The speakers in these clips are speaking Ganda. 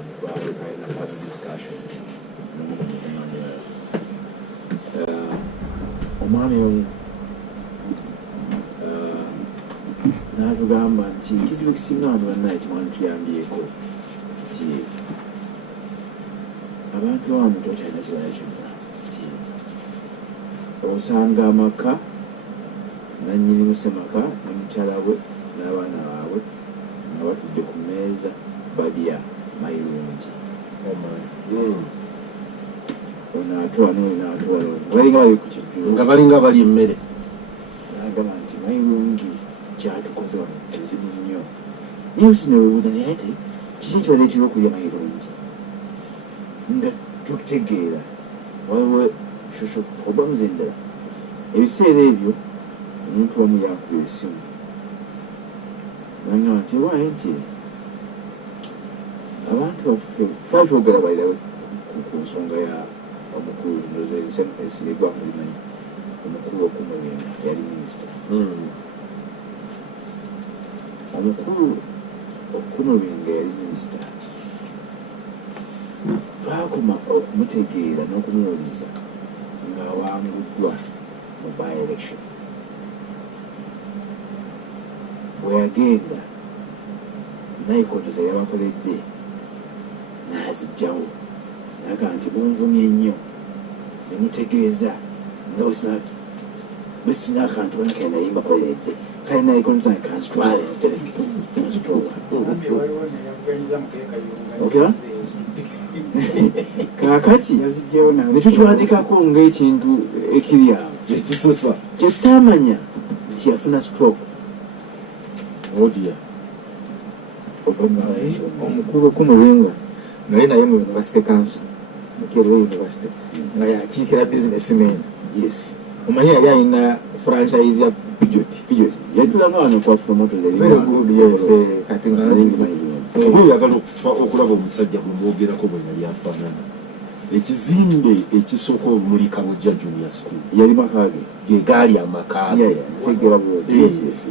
have a discussion. Omwami n'atugamba nti kizibu ekisinga abantu bannaye kimwani tuyambyeko nti abantu abamu tokyalina kibala kyonna nti osanga amaka nannyini musemaka ne mukyala we n'abaana baabwe nga batudde ku mmeeza balya mayirungi ono atwala n'oli n'atwala ono balinga bali ku kijjulo nga balinga bali emmere n'agamba nti mayirungi kyatukoze wano kizibu nnyo naye usino webuuza naye ate kiki ekibadde ekiri okulya mayirungi nga tutegeera waliwo shosho obamuze endala ebiseera ebyo omuntu omu yakuba esimu nagamba nti waaye nti abantu baffe twali twogera balirawe ku nsonga ya omukulu ndozeesiregwa mulimanyi omukulu okumubinga yali minisita omukulu okumubinga yali minisita twakoma okumutegeera n'okumuwuliza ng'awanguddwa mu by-election bwe yagenda nayikoto ze yabakoledde n'azijjawo naga nti munvumye nnyo ne mutegeeza nga bwe sina akantu bona kale naye mbakoleredde kale nayikoto zange kanzitwale nzitereke nzitowa kaakati nekyo kiwandiikako ng'ekintu ekiri awo ekisusa kyetamanya nti yafuna stroke odia omukulu okumulwenga nali naye mu University Council mukirwe University nga yakiikira businessman yes omanyi yali alina franchise ya Peugeot yatulanga wano kwa promoto very good yes kati oba oyagala okulaba omusajja bwe mwogerako bwe yali afaanana ekizimbe ekisooka omulika bujja junior school yali makage gegaali amakaage tegera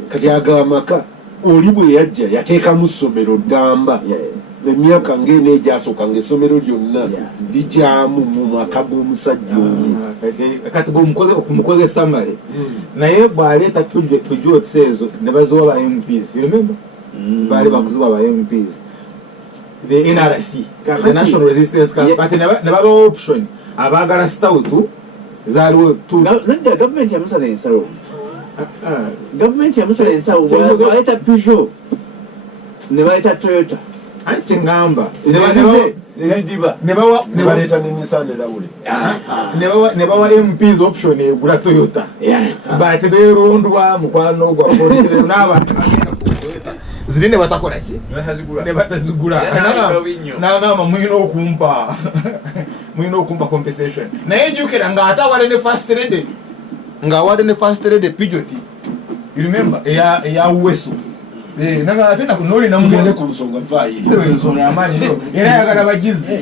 kati aga amaka oli bwe yajja yateekamu ssomero ddamba emyaka ng'ena egyasooka ng'essomero lyonna lijaamu mu maka g'omusajja kati okumukoze samale naye bw'aleeta Peugeot ezo ne baziwa ba MPs you remember baali bakuziwa ba MPs the NRC the National Resistance Camp kati ne babawa option abaagala stout zaaliwo nadda gavumenti yamusala ensalo gavumenti yamusala ensawo bwaleeta Peugeot ne baleeta Toyota anti ngamba nebaleeta nenisane lawule ne bawa MPs option egula Toyota bate beerondwa mukwano ogwa polisi n'abantu bagenda ku Toyota ziri ne batakola ki ne batazigula n'agamba mulina okumpa compensation naye jukira ng'ate awade ne first lady Peugeot you remember eya Uweso ate nakunoli tugende ku nsonga vaayo ensonga y'amaanyi nnyo era ayagala bagizi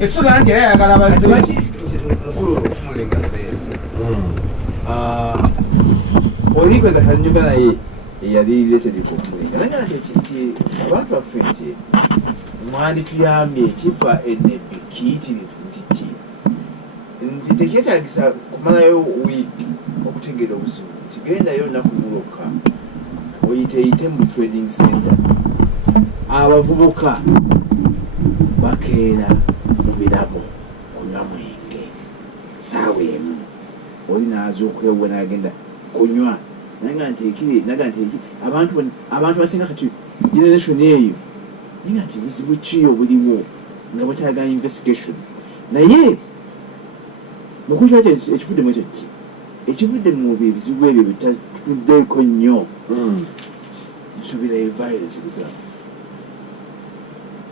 ekisooka nti era ayagala bazzi oli kwe gatannyuga naye eyali related ku Mulinga naga nti abantu baffe nti mwandituyambye ekifa enebbi kiyitirivu nti ki nti tekyetagisa kumalayo wiiki okutegeera obuzibu kigendayo nnaku mulokka oyiteyite mu trading center abavubuka bakeera mu birabo kunywa mwenge saawa emu oli naazuukuyewe nagenda kunywa naga nti abantu basinga kati generation eyo naga nti buzibu ki obuliwo nga butalaga investigation naye mukukyaki ekivuddemu ekyo ki ekivudde mu ebizibu ebyo bitatuddeeko nnyo nsubira violence bigamba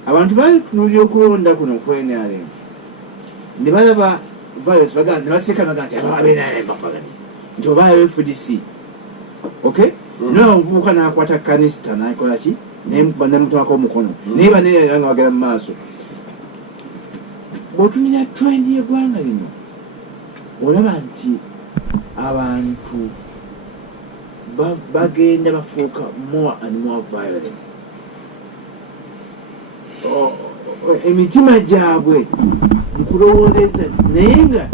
abantu batunuulira okulonda kuno ku NRM ne balaba violence bagamba ne baseka baga nti abenRM bapagani nti obaayo FDC okay naye omuvubuka n'akwata kanisita nakola ki namutamako omukono naye baneera nga bagera mu maaso bw'otunira trend y'eggwanga lino olaba nti abantu bagenda bafuuka more and more violent emitima gyabwe mukulowooleza naye nga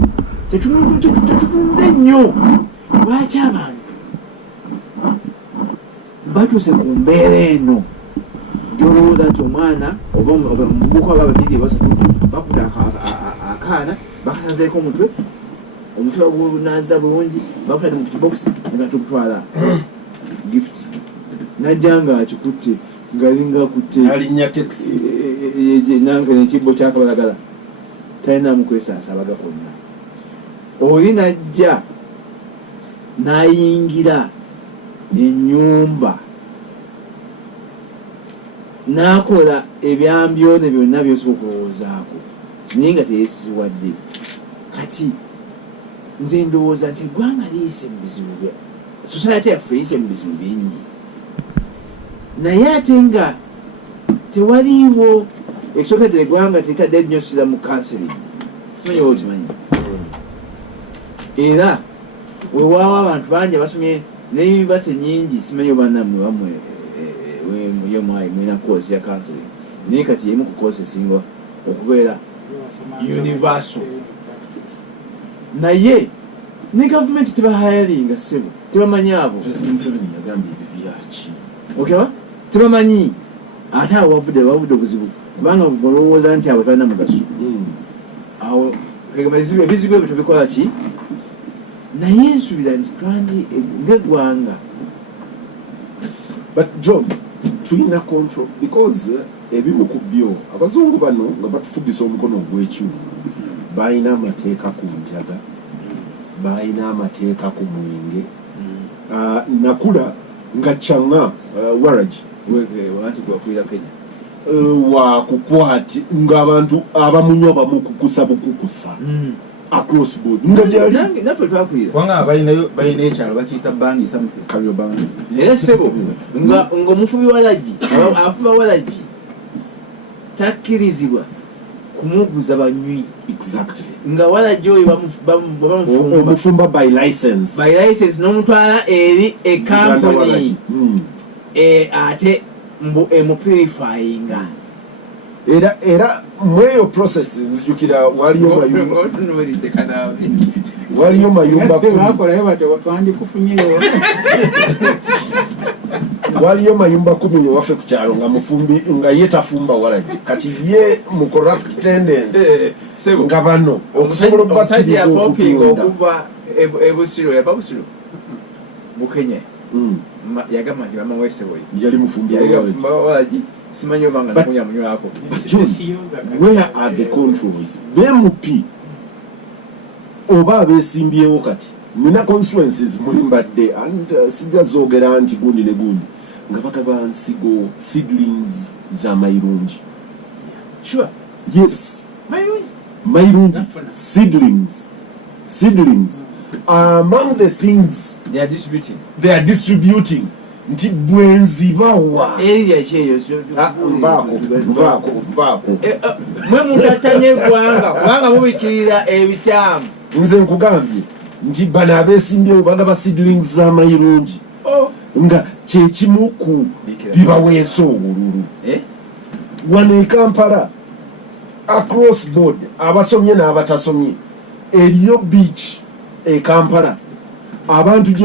tetutunde nnyo. Lwaki abantu batuuse ku mbeera eno gyolowooza nti omwana oba omuvubuka oba babiri basatu bakuta akaana bakasazeeko omutwe gunaza bulungi bakutadde mu kitibokisi nga tukutwala gift najja nga akikutte ngalinga akutte alinnya taxi nekibbo kyakabalagala talina mukwesaasa abaga konna. Oli najja nayingira ennyumba nakola ebyambyone byonna byosobola okulowoozaako naye nga teyesiwadde. Kati nze ndowooza nti eggwanga liyise mu bizibu society yaffe eyise mu bizibu bingi naye ate nga tewaliiwo ekisookedde eggwanga tetadde nnyo sira mu counseling simanyi oba okimanyi. Era wewaawo abantu bangi abasomye n'eyunivasite nyingi simanyi oba nammwe bamwe yomwayi mulina koosi ya counseling naye kati yemu ku koosi esinga okubeera universal. Naye ne gavumenti tebahayalinga ssebo tebamanyi abo okeba tebamanyi ate awo wavudde obuzibu kubanga olowooza nti abo talina mugaso awo ebizibu ebyo tubikola ki. Naye nsubira nti twandi ng'eggwanga but John tulina control because ebimu ku byo abazungu bano nga batufugisa omukono ogw'ekyuma balina amateeka ku njaga balina amateeka ku mwenge. Nakula nga Changa Waraji wakukwati ng'abantu abamunywa bamukukusa bukukusa across board nga gyali naffe twakwira kubanga balina ekyalo bakiyita bandi kalyo bandi era ssebo ng'omufubi walagi afuba walagi takkirizibwa kumuguza banywi exactly nga walagi oyo omufumba by license n'omutwala eri ekampuni ate emupurifayinga era mweyo process nzijukira waliyo mayumba waliyo mayumba 10 waffe ku kyalo nga mufumbi nga ye tafumba walagi kati ye mu corrupt tendency nga bano okusobola okubakkiriza okuva ebusiro yava busiro bukenya yagamba nti mama weseboyi yali mufumbi walagi simanyi obanga nakunya munywako. Where are the controls? BMP oba abesimbyewo kati nina constituencies mulimbadde and sijja zoogera nti gundi ne gundi nga bagaba nsigo seedlings za mayirungi. Sure. Yes. Mayirungi seedlings among the things they are distributing nti bwenzibawa area kyeyo nvaako mwe mutatanye eggwanga kubanga mubikirira ebikyamu. nze nkugambye nti bano abesimbyewo bagaba seedlings z'amayirungi nga kyekimu ku bibaweesa obululu wano e Kampala across board abasomye n'abatasomye eriyo beach e Kampala abantu